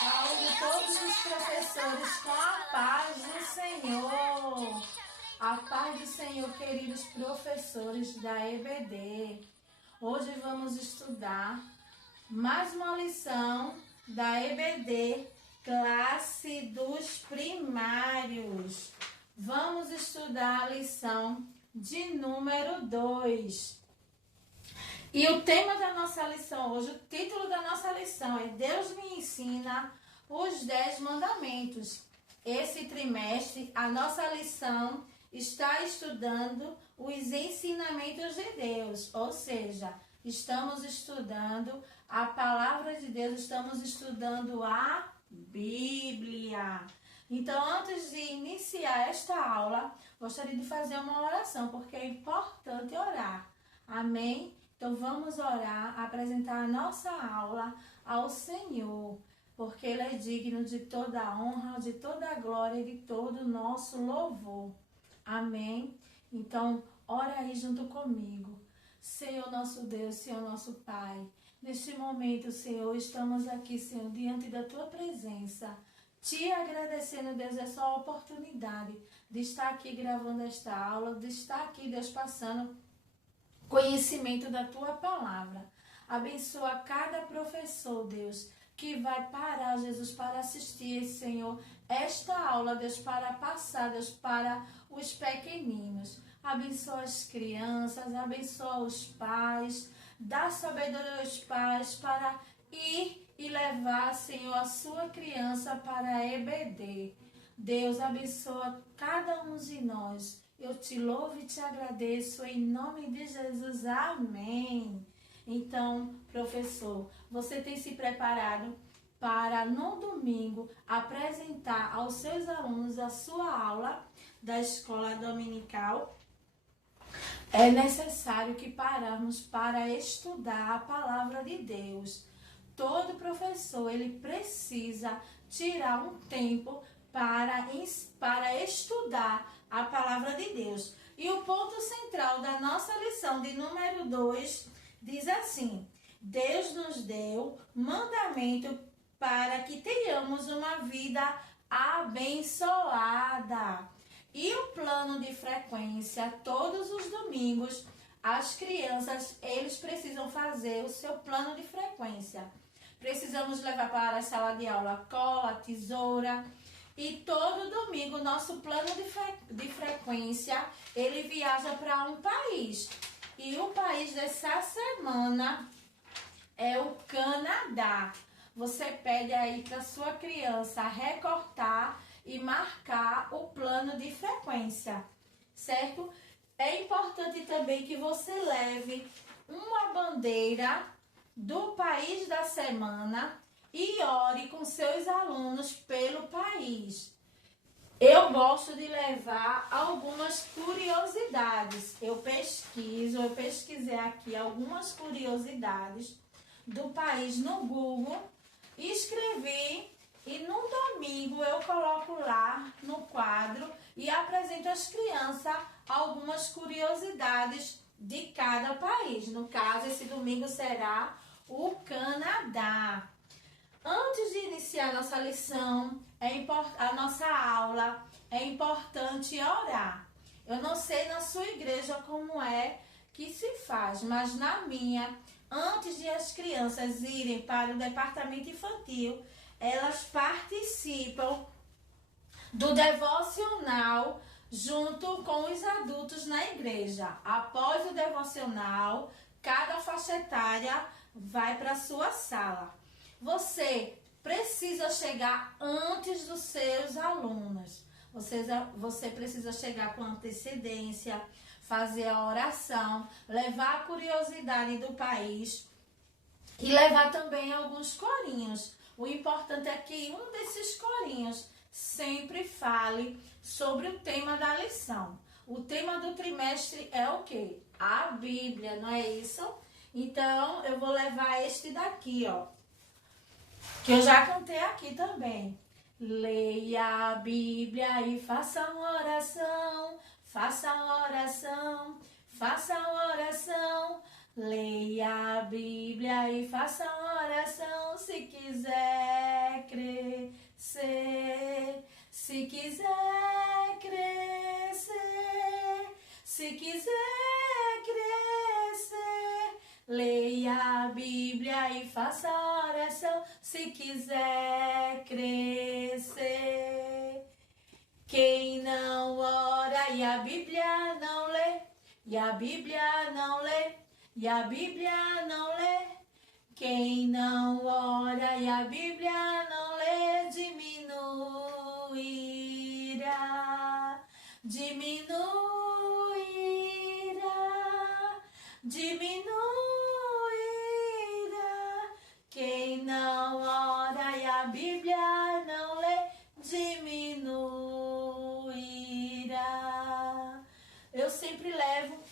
Saúde todos os professores com a paz do Senhor. A paz do Senhor, queridos professores da EBD. Hoje vamos estudar mais uma lição da EBD, classe dos primários. Vamos estudar a lição de número 2. E o tema da nossa lição hoje, o título da nossa lição é Deus me ensina os 10 mandamentos. Esse trimestre, a nossa lição está estudando os ensinamentos de Deus, ou seja, estamos estudando a palavra de Deus, estamos estudando a Bíblia. Então, antes de iniciar esta aula, gostaria de fazer uma oração, porque é importante orar. Amém? Então vamos orar, apresentar a nossa aula ao Senhor, porque Ele é digno de toda a honra, de toda a glória e de todo o nosso louvor. Amém? Então, ora aí junto comigo. Senhor nosso Deus, Senhor nosso Pai, neste momento, Senhor, estamos aqui, Senhor, diante da Tua presença, te agradecendo, Deus, essa oportunidade de estar aqui gravando esta aula, de estar aqui, Deus, passando conhecimento da Tua palavra. Abençoa cada professor, Deus, que vai parar, Jesus, para assistir, Senhor, esta aula, Deus, para passar, Deus, para os pequeninos. Abençoa as crianças, abençoa os pais, dá sabedoria aos pais para ir e levar, Senhor, a sua criança para a EBD. Deus, abençoa cada um de nós. Eu te louvo e te agradeço em nome de Jesus. Amém. Então, professor, você tem se preparado para no domingo apresentar aos seus alunos a sua aula da escola dominical? É necessário que paramos para estudar a palavra de Deus. Todo professor, ele precisa tirar um tempo para estudar a palavra de Deus. E o ponto central da nossa lição de número 2 diz assim: Deus nos deu mandamento para que tenhamos uma vida abençoada. E o plano de frequência, todos os domingos, as crianças, eles precisam fazer o seu plano de frequência. Precisamos levar para a sala de aula cola, tesoura. E todo domingo, nosso plano de frequência, ele viaja para um país. E o país dessa semana é o Canadá. Você pede aí para sua criança recortar e marcar o plano de frequência, certo? É importante também que você leve uma bandeira do país da semana e ore com seus alunos pelo país. Eu gosto de levar algumas curiosidades. Eu pesquisei aqui algumas curiosidades do país no Google, escrevi e no domingo eu coloco lá no quadro e apresento às crianças algumas curiosidades de cada país. No caso, esse domingo será o Canadá. Antes de iniciar a nossa lição, a nossa aula, é importante orar. Eu não sei na sua igreja como é que se faz, mas na minha, antes de as crianças irem para o departamento infantil, elas participam do devocional junto com os adultos na igreja. Após o devocional, cada faixa etária vai para a sua sala. Você precisa chegar antes dos seus alunos. Você precisa chegar com antecedência, fazer a oração, levar a curiosidade do país e levar também alguns corinhos. O importante é que um desses corinhos sempre fale sobre o tema da lição. O tema do trimestre é o quê? A Bíblia, não é isso? Então, eu vou levar este daqui, ó, que eu já cantei aqui também. Leia a Bíblia e faça uma oração, faça uma oração, faça uma oração. Leia a Bíblia e faça oração se quiser crescer. Se quiser crescer, se quiser crescer. Leia a Bíblia e faça oração se quiser crescer. Quem não ora e a Bíblia não lê, e a Bíblia não lê, e a Bíblia não lê. Quem não ora e a Bíblia não lê, diminuirá, diminuirá, diminuirá. Quem não ora e a Bíblia não lê, diminuirá. Eu sempre levo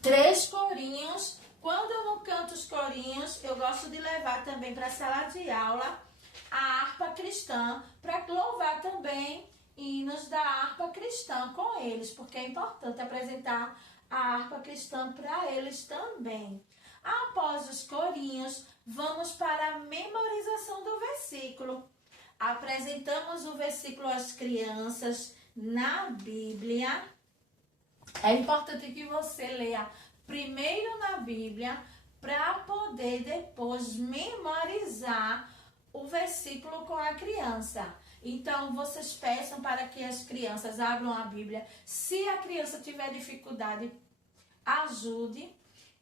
3 corinhos. Quando eu não canto os corinhos, eu gosto de levar também para a sala de aula a harpa cristã, para louvar também hinos da harpa cristã com eles, porque é importante apresentar a harpa cristã para eles também. Após os corinhos, vamos para a memorização do versículo. Apresentamos o versículo às crianças na Bíblia. É importante que você leia primeiro na Bíblia para poder depois memorizar o versículo com a criança. Então, vocês peçam para que as crianças abram a Bíblia. Se a criança tiver dificuldade, ajude.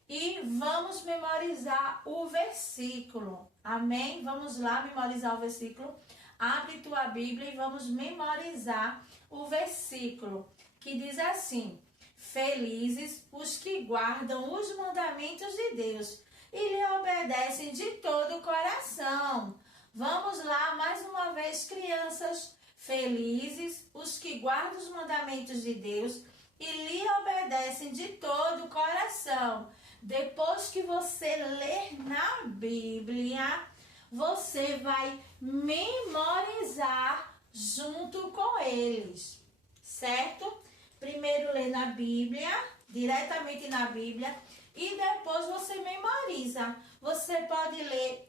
E vamos memorizar o versículo. Amém? Vamos lá memorizar o versículo. Abre tua Bíblia e vamos memorizar o versículo, que diz assim: felizes os que guardam os mandamentos de Deus e lhe obedecem de todo o coração. Vamos lá, mais uma vez, crianças. Felizes os que guardam os mandamentos de Deus e lhe obedecem de todo o coração. Depois que você ler na Bíblia, você vai memorizar junto com eles, certo? Primeiro lê na Bíblia, diretamente na Bíblia, e depois você memoriza. Você pode ler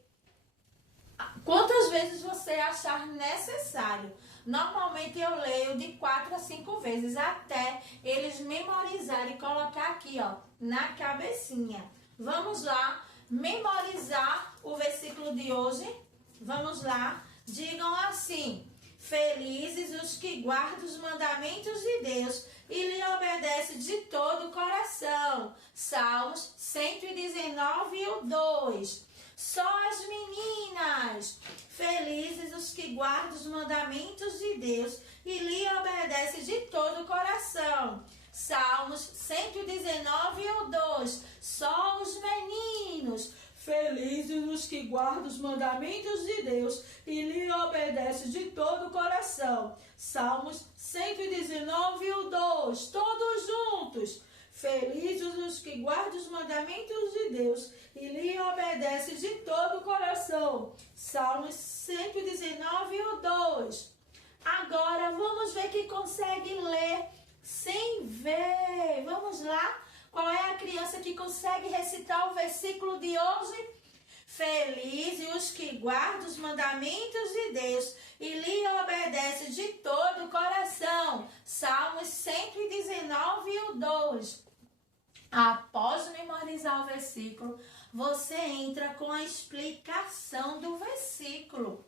quantas vezes você achar necessário. Normalmente eu leio de 4 a 5 vezes, até eles memorizarem e colocar aqui, ó, na cabecinha. Vamos lá, memorizar o versículo de hoje. Vamos lá, digam assim: felizes os que guardam os mandamentos de Deus e lhe obedecem de todo o coração. Salmos 119:2. Só as meninas. Felizes os que guardam os mandamentos de Deus e lhe obedecem de todo o coração. Salmos 119:2. Só os meninos. Felizes os que guardam os mandamentos de Deus e lhe obedecem de todo o coração. Salmos 119:2. Todos juntos. Felizes os que guardam os mandamentos de Deus e lhe obedecem de todo o coração. Salmos 119:2. Agora vamos ver quem consegue ler sem ver. Vamos lá? Qual é a criança que consegue recitar o versículo de hoje? Felizes os que guardam os mandamentos de Deus e lhe obedecem de todo o coração. Salmos 119:2. Após memorizar o versículo, você entra com a explicação do versículo.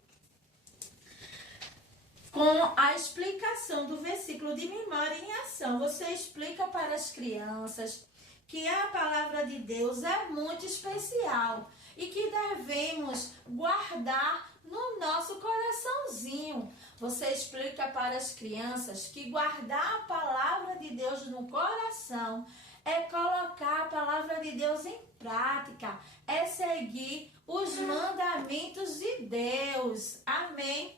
Com a explicação do versículo de memória em ação, você explica para as crianças que a palavra de Deus é muito especial e que devemos guardar no nosso coraçãozinho. Você explica para as crianças que guardar a palavra de Deus no coração é colocar a palavra de Deus em prática, é seguir os mandamentos de Deus. Amém?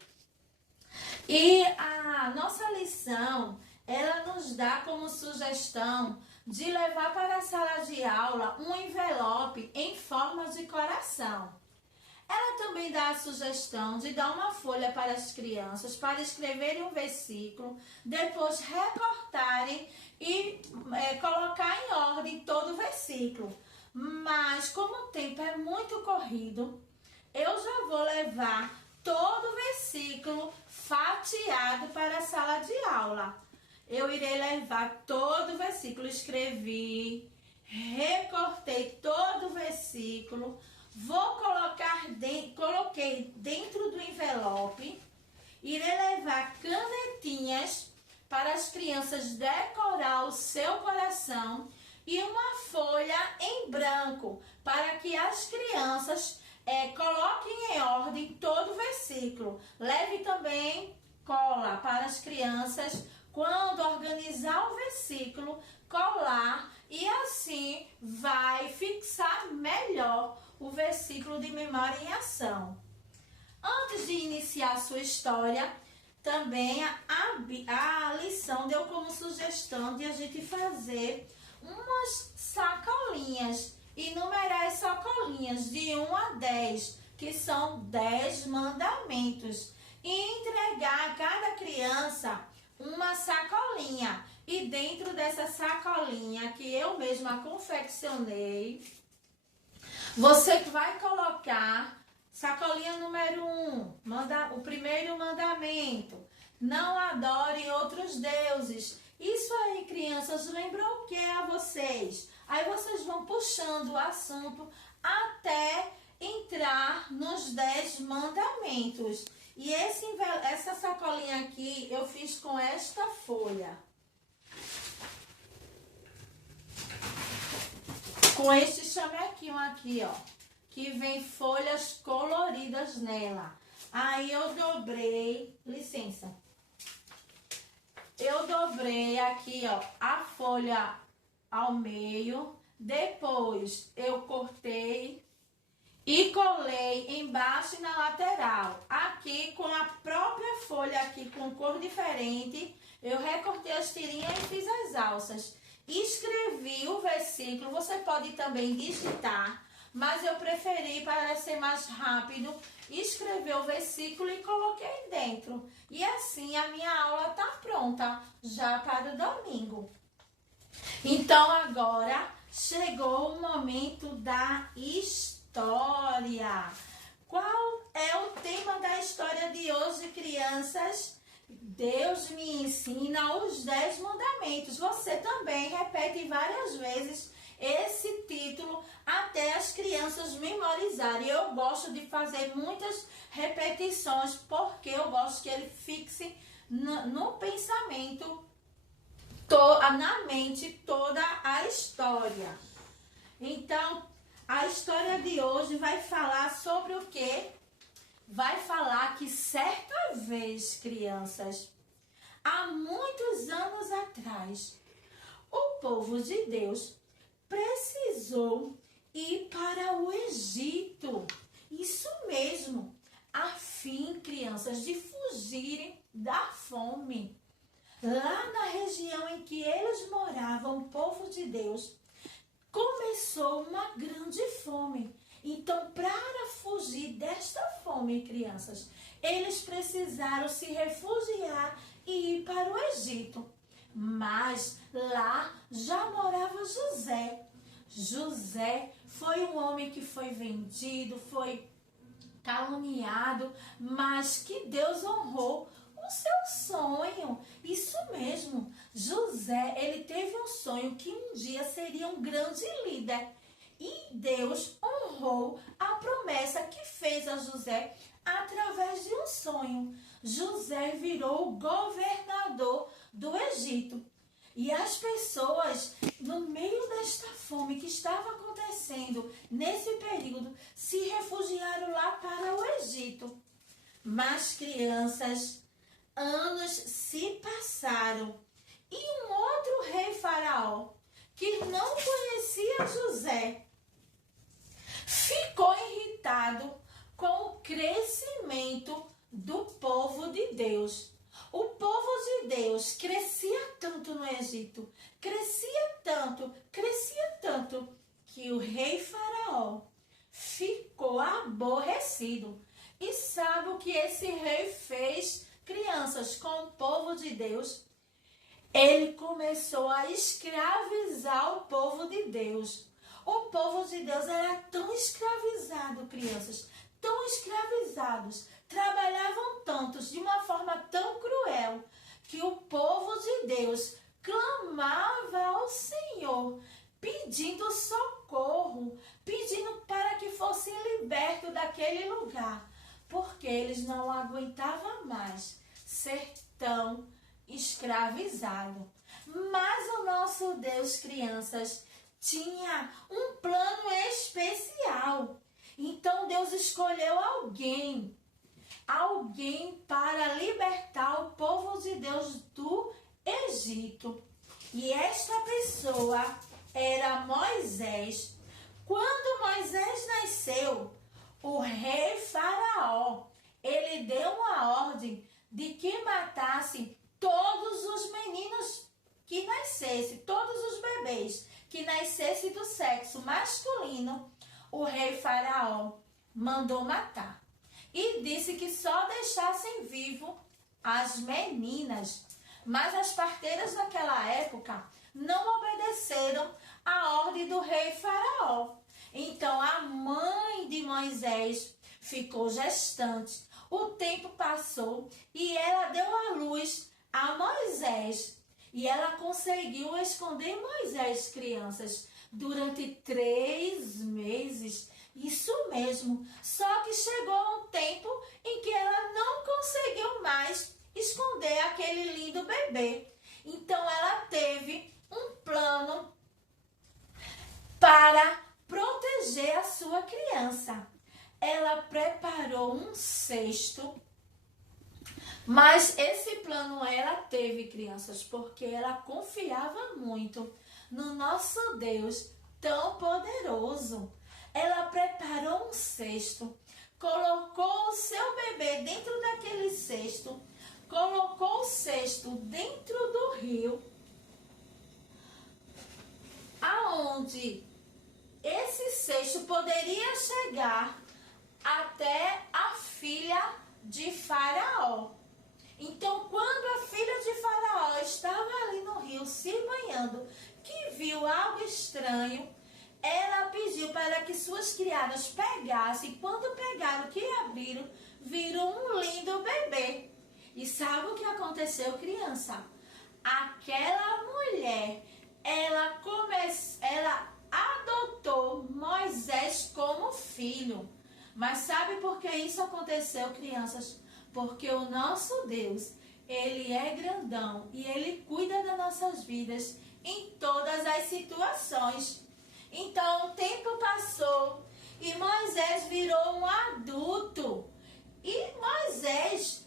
E a nossa lição, ela nos dá como sugestão de levar para a sala de aula um envelope em forma de coração. Ela também dá a sugestão de dar uma folha para as crianças para escreverem um versículo, depois recortarem e colocar em ordem todo o versículo. mas como o tempo é muito corrido, eu já vou levar todo o versículo fatiado para a sala de aula. Eu irei levar todo o versículo, escrevi, recortei todo o versículo, coloquei dentro do envelope, irei levar canetinhas para as crianças decorar o seu coração e uma folha em branco para que as crianças coloquem em ordem todo o versículo. Leve também cola para as crianças, quando organizar o versículo, colar, e assim vai fixar melhor o versículo de memória em ação. Antes de iniciar a sua história, também a lição deu como sugestão de a gente fazer umas sacolinhas e numerar as sacolinhas de 1 a 10, que são 10 mandamentos, e entregar a cada criança uma sacolinha. E dentro dessa sacolinha que eu mesma confeccionei, você vai colocar sacolinha número 1, o primeiro mandamento: não adore outros deuses. Isso aí, crianças, lembrou o que a vocês? Aí vocês vão puxando o assunto até entrar nos 10 mandamentos. E essa sacolinha aqui eu fiz com esta folha. Com este chamequinho aqui, ó, que vem folhas coloridas nela. Aí eu dobrei, licença. Eu dobrei aqui, ó, a folha ao meio. Depois eu cortei e colei embaixo e na lateral. Aqui com a própria folha aqui com cor diferente, eu recortei as tirinhas e fiz as alças. Escrevi o versículo, você pode também digitar, mas eu preferi, para ser mais rápido, escrever o versículo e coloquei dentro. E assim a minha aula está pronta, já para o domingo. Então agora chegou o momento da história. Qual é o tema da história de hoje, crianças? Deus me ensina os 10 mandamentos. Você também repete várias vezes esse título até as crianças memorizarem. Eu gosto de fazer muitas repetições porque eu gosto que ele fixe no pensamento, na mente, toda a história. Então, a história de hoje vai falar sobre o quê? Vai falar que certa vez, crianças, há muitos anos atrás, o povo de Deus precisou ir para o Egito. Isso mesmo, a fim, crianças, de fugirem da fome. Lá na região em que eles moravam, o povo de Deus, começou uma grande fome. Então, para fugir desta fome, crianças, eles precisaram se refugiar e ir para o Egito. Mas lá já morava José. José foi um homem que foi vendido, foi caluniado, mas que Deus honrou o seu sonho. Isso mesmo, José, ele teve um sonho que um dia seria um grande líder. E Deus honrou a promessa que fez a José através de um sonho. José virou o governador do Egito. E as pessoas, no meio desta fome que estava acontecendo nesse período, se refugiaram lá para o Egito. Mas, crianças, anos se passaram e um outro rei faraó, que não conhecia José, ficou irritado com o crescimento do povo de Deus. O povo de Deus crescia tanto no Egito, crescia tanto, que o rei faraó ficou aborrecido. E sabe o que esse rei fez, crianças, com o povo de Deus? Ele começou a escravizar o povo de Deus. O povo de Deus era tão escravizado, crianças, tão escravizados, trabalhavam tantos de uma forma tão cruel, que o povo de Deus clamava ao Senhor, pedindo socorro, pedindo para que fossem libertos daquele lugar, porque eles não aguentavam mais ser tão escravizados. Mas o nosso Deus, crianças, tinha um plano especial. Então Deus escolheu alguém para libertar o povo de Deus do Egito. E esta pessoa era Moisés. Quando Moisés nasceu, o rei Faraó, ele deu uma ordem de que matassem todos os meninos que nascessem, todos os bebês que nascessem do sexo masculino. O rei Faraó mandou matar e disse que só deixassem vivo as meninas. Mas as parteiras naquela época não obedeceram à ordem do rei Faraó. Então a mãe de Moisés ficou gestante. O tempo passou e ela deu à luz a Moisés. E ela conseguiu esconder Moisés, crianças, durante 3 meses. Isso mesmo. Só que chegou um tempo em que ela não conseguiu mais esconder aquele lindo bebê. Então ela teve um plano para proteger a sua criança. Ela preparou um cesto, mas esse plano ela teve, crianças, porque ela confiava muito no nosso Deus tão poderoso. Ela preparou um cesto, colocou o seu bebê dentro daquele cesto, colocou o cesto dentro do rio, aonde esse cesto poderia chegar até a filha de Faraó. Então, quando a filha de Faraó estava ali no rio se banhando, que viu algo estranho, ela pediu para que suas criadas pegassem. Quando pegaram, que abriram, viram um lindo bebê. E sabe o que aconteceu, criança? Aquela mulher, ela adotou Moisés como filho. Mas sabe por que isso aconteceu, crianças? Porque o nosso Deus, ele é grandão e ele cuida das nossas vidas em todas as situações. Então, o tempo passou e Moisés virou um adulto. E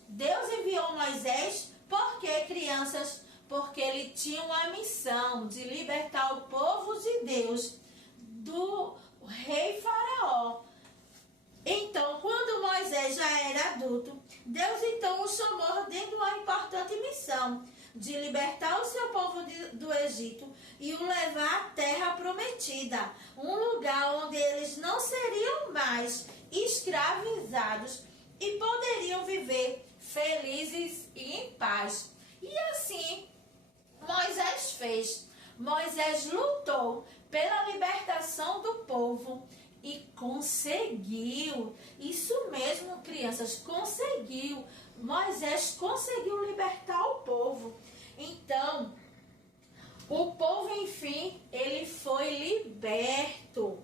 Deus enviou Moisés, por quê, crianças? Porque ele tinha uma missão de libertar o povo de Deus do rei Faraó. Então, quando Moisés já era adulto, Deus então o chamou dentro de uma importante missão de libertar o seu povo do Egito e o levar à terra prometida, um lugar onde eles não seriam mais escravizados e poderiam viver felizes e em paz. E assim, Moisés fez. Moisés lutou pela libertação do povo e conseguiu. Isso mesmo, crianças, conseguiu. Moisés conseguiu libertar o povo. Então, o povo, enfim, ele foi liberto.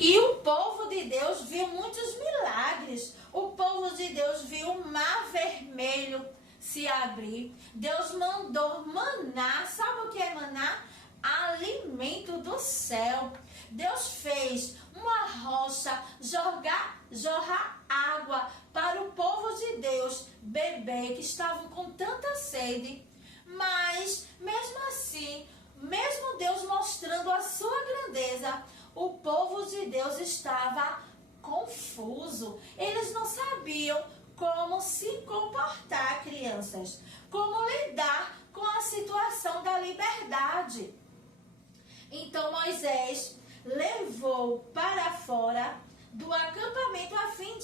E o povo de Deus viu muitos milagres. O povo de Deus viu o mar vermelho se abrir. Deus mandou maná. Sabe o que é maná? Alimento do céu. Deus fez uma rocha jorrar água para o povo de Deus beber, que estavam com tanta sede. Mas, mesmo assim, mesmo Deus mostrando a sua grandeza, o povo de Deus estava confuso. Eles não sabiam como se comportar, crianças, como lidar com a situação da liberdade. Então Moisés levou para fora do acampamento a fim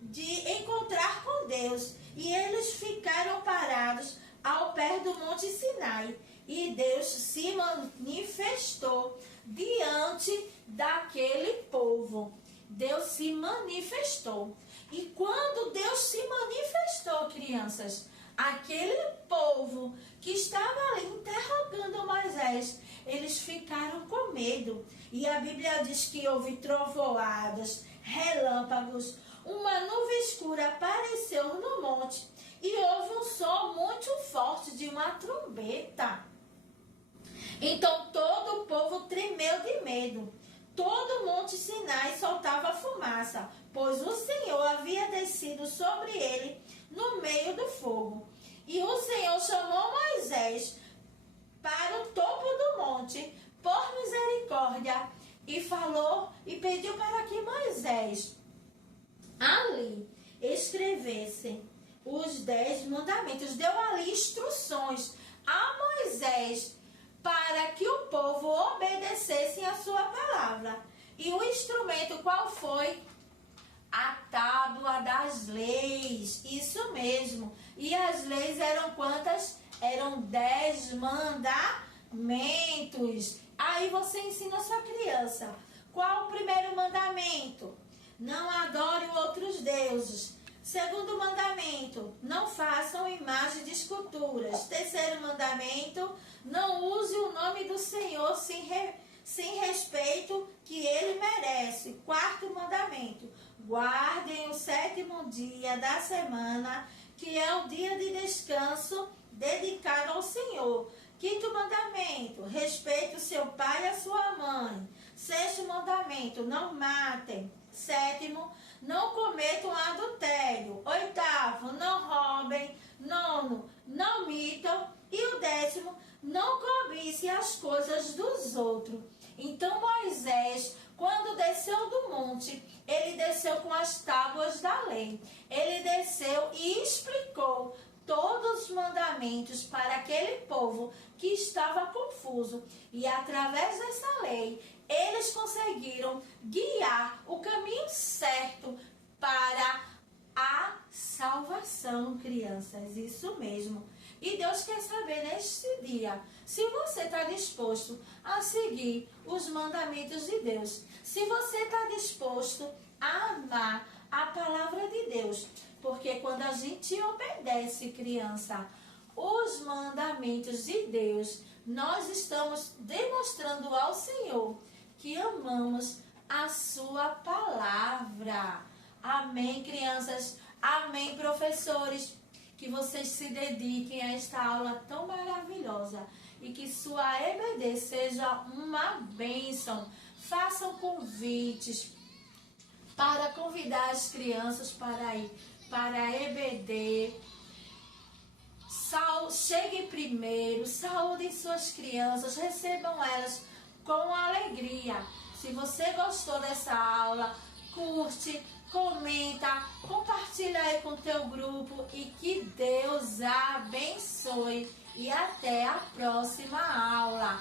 de encontrar com Deus. E eles ficaram parados ao pé do Monte Sinai. e Deus se manifestou diante daquele povo. Deus se manifestou. E quando Deus se manifestou, crianças, aquele povo que estava ali interrogando Moisés, eles ficaram com medo. E a Bíblia diz que houve trovoadas, relâmpagos, uma nuvem escura apareceu no monte e houve um som muito forte de uma trombeta. Então todo o povo tremeu de medo. Todo o monte Sinai soltava fumaça, pois o Senhor havia descido sobre ele no meio do fogo. E o Senhor chamou Moisés para o topo do monte, por misericórdia, e falou e pediu para que Moisés ali escrevesse os 10 mandamentos. Deu ali instruções a Moisés para que o povo obedecesse a sua palavra. E o instrumento qual foi? A tábua das leis. Isso mesmo. E as leis eram quantas? Eram 10 mandamentos. Aí você ensina a sua criança. Qual o primeiro mandamento? Não adore outros deuses. Segundo mandamento, não façam imagem de esculturas. Terceiro mandamento, não use o nome do Senhor sem respeito que ele merece. Quarto mandamento, guardem o 7º dia da semana, que é o dia de descanso dedicado ao Senhor. Quinto mandamento, respeite o seu pai e a sua mãe. Sexto mandamento, não matem. Sétimo, não cometam adultério. Oitavo, não roubem. Nono, não mintam. E o 10º, não cobice as coisas dos outros. Então Moisés, quando desceu do monte, ele desceu com as tábuas da lei. Ele desceu e explicou todos os mandamentos para aquele povo que estava confuso. E através dessa lei, eles conseguiram guiar o caminho certo para a salvação, crianças. Isso mesmo. E Deus quer saber neste dia se você está disposto a seguir os mandamentos de Deus. Se você está disposto a amar a palavra de Deus. Porque quando a gente obedece, criança, os mandamentos de Deus, nós estamos demonstrando ao Senhor que amamos a sua palavra. Amém, crianças? Amém, professores? Que vocês se dediquem a esta aula tão maravilhosa e que sua EBD seja uma bênção. Façam convites para convidar as crianças para ir para a EBD. Cheguem primeiro, saúdem suas crianças, recebam elas com alegria. Se você gostou dessa aula, curte, comenta, compartilha aí com o teu grupo e que Deus abençoe. E até a próxima aula.